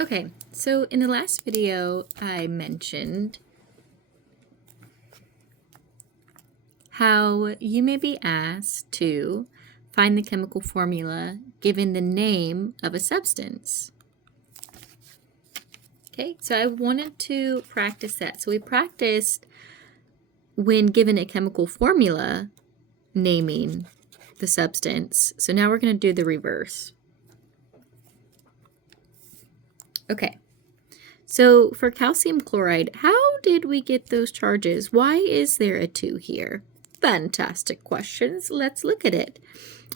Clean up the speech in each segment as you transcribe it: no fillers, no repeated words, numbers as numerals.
Okay, so in the last video, I mentioned how you may be asked to find the chemical formula given the name of a substance. Okay, so I wanted to practice that. So we practiced when given a chemical formula, naming the substance. So now we're going to do the reverse. Okay, so for calcium chloride, how did we get those charges? Why is there a 2 here? Fantastic questions. Let's look at it.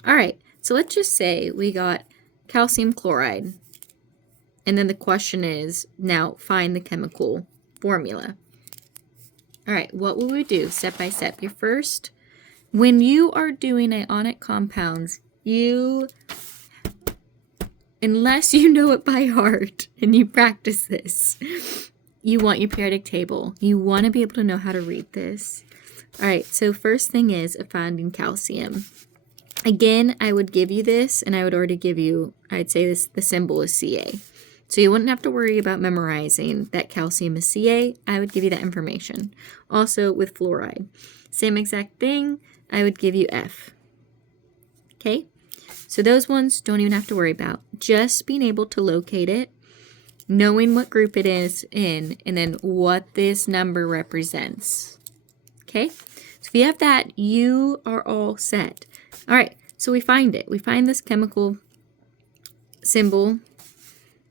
All right, so let's just say we got calcium chloride. And then the question is, now find the chemical formula. All right, what will we do step by step? Your first, when you are doing ionic compounds, unless you know it by heart and you practice this, you want your periodic table. You want to be able to know how to read this. All right, so first thing is finding calcium. Again, I would give you this, and I would already give you, I'd say this, the symbol is Ca. So you wouldn't have to worry about memorizing that calcium is Ca. I would give you that information. Also with fluoride, same exact thing, I would give you F. Okay? So those ones don't even have to worry about. Just being able to locate it, knowing what group it is in, and then what this number represents. Okay? So if you have that, you are all set. All right, so we find it. We find this chemical symbol.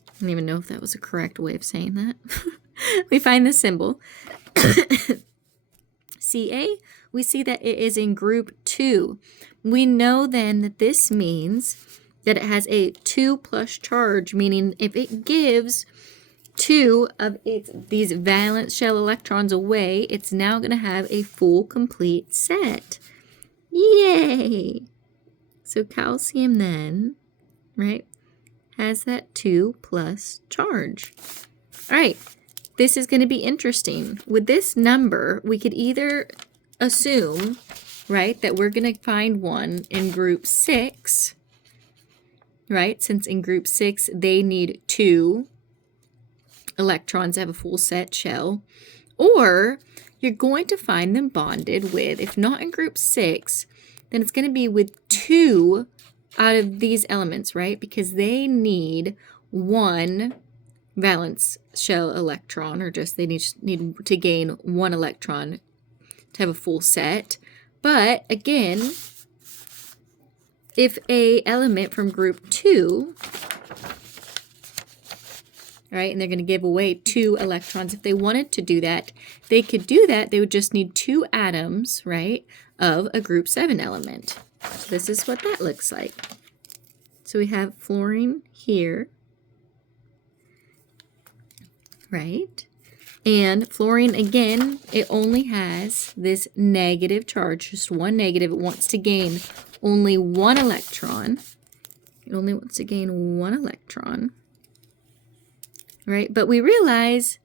I don't even know if that was a correct way of saying that. We find this symbol. Ca, we see that it is in group 2. We know then that this means that it has a 2+ charge, meaning if it gives 2 of these valence shell electrons away, it's now going to have a full complete set. Yay! So calcium then, right, has that 2+ charge. All right, this is going to be interesting. With this number, we could either assume, right, that we're going to find one in group 6, right, since in group 6 they need 2 electrons to have a full set shell, or you're going to find them bonded with, if not in group 6, then it's going to be with 2 out of these elements, right? Because they need 1 valence shell electron, or just they need to gain 1 electron to have a full set. But again, if a element from group 2, right, and they're going to give away 2 electrons, if they wanted to do that, they could do that. They would just need 2 atoms, right, of a group 7 element. So this is what that looks like. So we have fluorine here, right? And fluorine, again, it only has this negative charge, just 1 negative. It wants to gain only 1 electron. It only wants to gain 1 electron, right? But we realize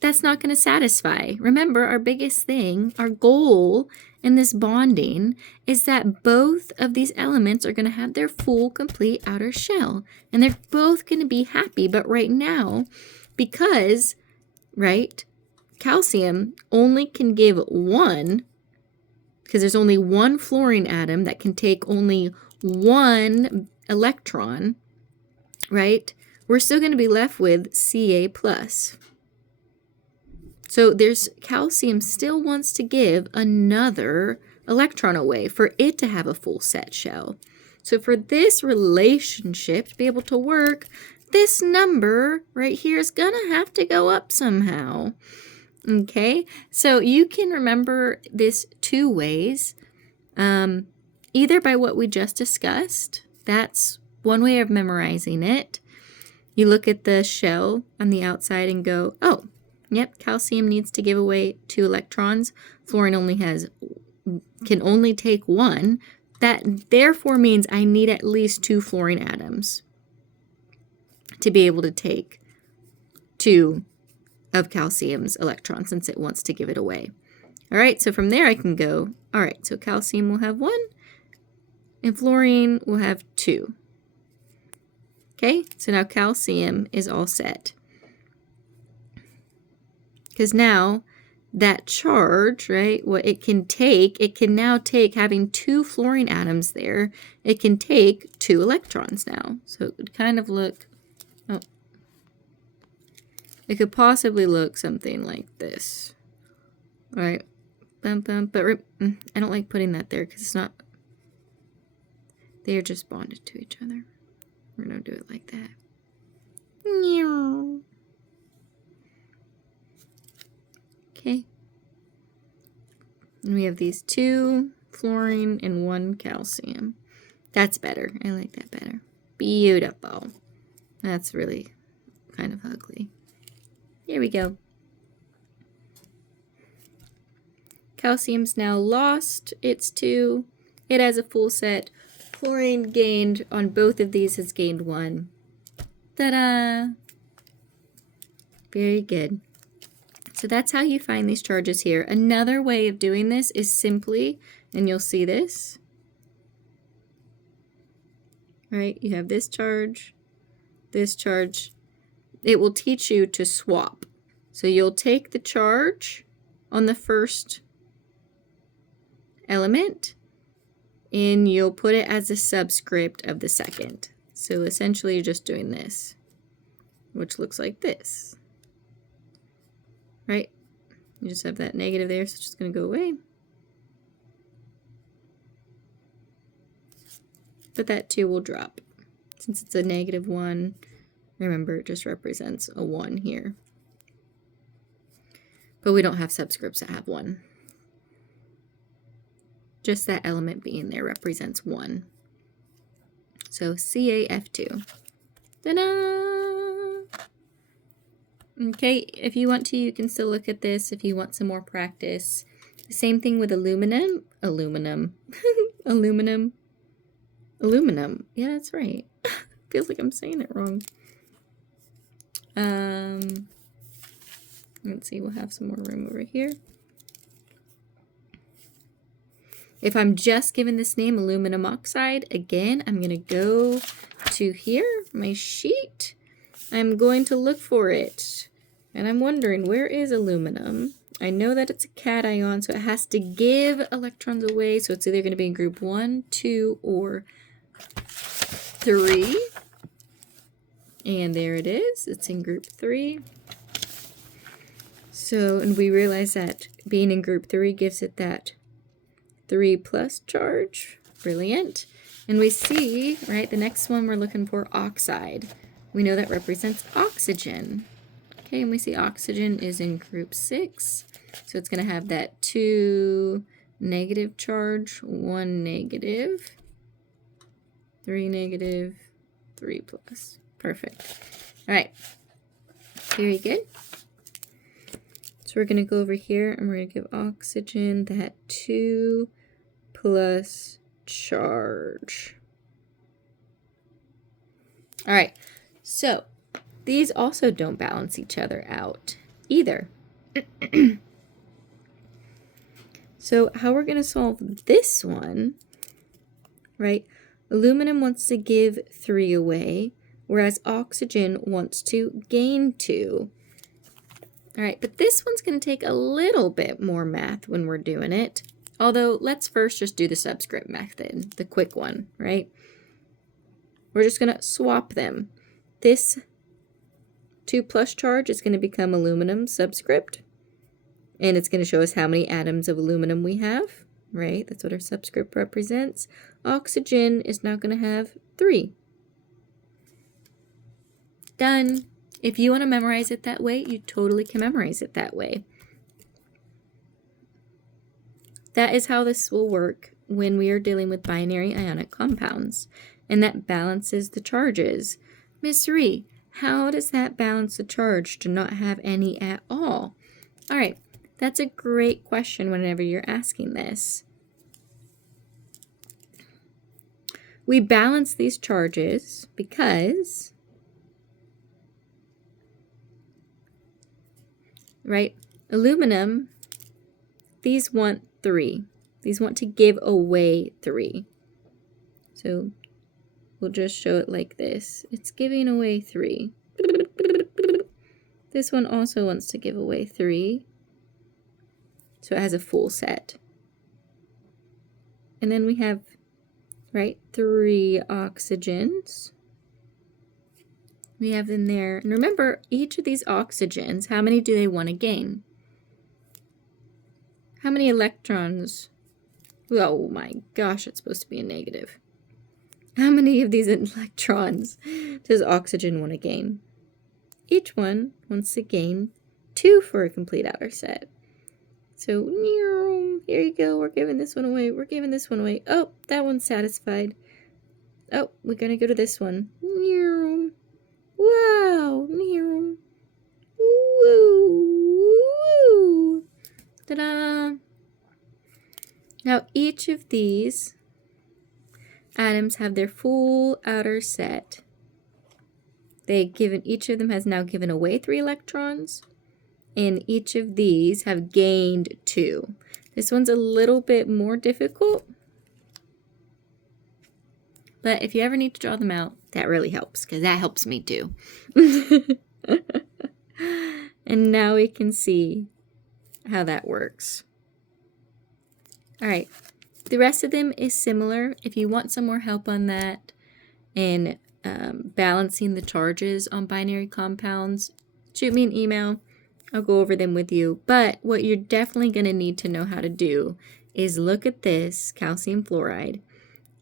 that's not going to satisfy. Remember, our biggest thing, our goal in this bonding is that both of these elements are going to have their full, complete outer shell. And they're both going to be happy. But right now, because, right, calcium only can give 1, because there's only 1 fluorine atom that can take only 1 electron, right, we're still going to be left with Ca+. So there's calcium still wants to give another electron away for it to have a full set shell. So for this relationship to be able to work, this number right here is going to have to go up somehow. Okay, so you can remember this 2 ways. Either by what we just discussed. That's one way of memorizing it. You look at the shell on the outside and go, oh, yep, calcium needs to give away 2 electrons. Fluorine can only take 1. That therefore means I need at least 2 fluorine atoms to be able to take 2 of calcium's electrons since it wants to give it away. All right, so from there I can go, all right, so calcium will have 1 and fluorine will have 2. Okay, so now calcium is all set. Because now that charge, right, what it can now take, having 2 fluorine atoms there, it can take 2 electrons now. So it would kind of look, oh, it could possibly look something like this. All right, but I don't like putting that there because it's not, they are just bonded to each other. We're going to do it like that. Okay. And we have these 2 fluorine and 1 calcium. That's better. I like that better. Beautiful. That's really kind of ugly. Here we go. Calcium's now lost its 2. It has a full set. Fluorine gained on both of these has gained 1. Ta-da! Very good. So that's how you find these charges here. Another way of doing this is simply, and you'll see this, right? You have this charge. It will teach you to swap. So you'll take the charge on the first element and you'll put it as a subscript of the second. So essentially you're just doing this, which looks like this. Right? You just have that negative there, so it's just going to go away. But that 2 will drop. Since it's a -1, remember it just represents a 1 here. But we don't have subscripts that have 1. Just that element being there represents 1. So CaF2. Ta-da! Okay, if you want to, you can still look at this if you want some more practice. The same thing with aluminum. Aluminum. Yeah, that's right. Feels like I'm saying it wrong. Let's see, we'll have some more room over here. If I'm just given this name, aluminum oxide, again, I'm going to go to here, my sheet. I'm going to look for it. And I'm wondering, where is aluminum? I know that it's a cation, so it has to give electrons away. So it's either going to be in group 1, 2, or 3. And there it is. It's in group 3. So, and we realize that being in group 3 gives it that 3+ charge. Brilliant. And we see, right, the next one we're looking for oxide. We know that represents oxygen. Okay, and we see oxygen is in group 6. So it's going to have that 2 negative charge, 1 negative, 3 negative, 3+. Perfect. All right. Very good. So we're going to go over here and we're going to give oxygen that 2+ charge. All right. So these also don't balance each other out either. So how we're going to solve this one, right? Aluminum wants to give 3 away, whereas oxygen wants to gain 2. All right, but this one's going to take a little bit more math when we're doing it. Although, let's first just do the subscript method, the quick one, right? We're just going to swap them. This 2+ charge is going to become aluminum subscript. And it's going to show us how many atoms of aluminum we have, right? That's what our subscript represents. Oxygen is now going to have 3. Done. If you want to memorize it that way, you totally can memorize it that way. That is how this will work when we are dealing with binary ionic compounds. And that balances the charges. Miss Ree, how does that balance the charge to not have any at all? All right, that's a great question whenever you're asking this. We balance these charges because, right, aluminum, these want 3. These want to give away 3. So we'll just show it like this. It's giving away 3. This one also wants to give away 3. So it has a full set. And then we have, right, 3 oxygens. We have in there, and remember, each of these oxygens, how many do they want to gain? How many electrons? Oh my gosh, it's supposed to be a negative. How many of these electrons does oxygen want to gain? Each one wants to gain 2 for a complete outer set. So, here you go. We're giving this one away. We're giving this one away. Oh, that one's satisfied. Oh, we're going to go to this one. Wow. Woo. Ta-da. Now, each of these atoms have their full outer set. Each of them has now given away 3 electrons. And each of these have gained 2. This one's a little bit more difficult. But if you ever need to draw them out, that really helps, because that helps me too. And now we can see how that works. All right, the rest of them is similar. If you want some more help on that and balancing the charges on binary compounds, shoot me an email. I'll go over them with you. But what you're definitely going to need to know how to do is look at this calcium fluoride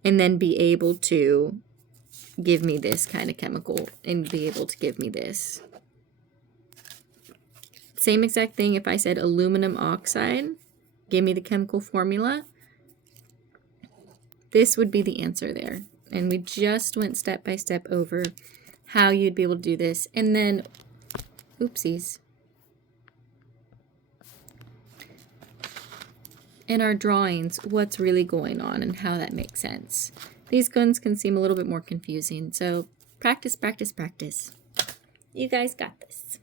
and then be able to give me this kind of chemical and be able to give me this. Same exact thing if I said aluminum oxide, give me the chemical formula. This would be the answer there. And we just went step by step over how you'd be able to do this. And then, oopsies. In our drawings, what's really going on and how that makes sense. These guns can seem a little bit more confusing, so practice, practice, practice. You guys got this.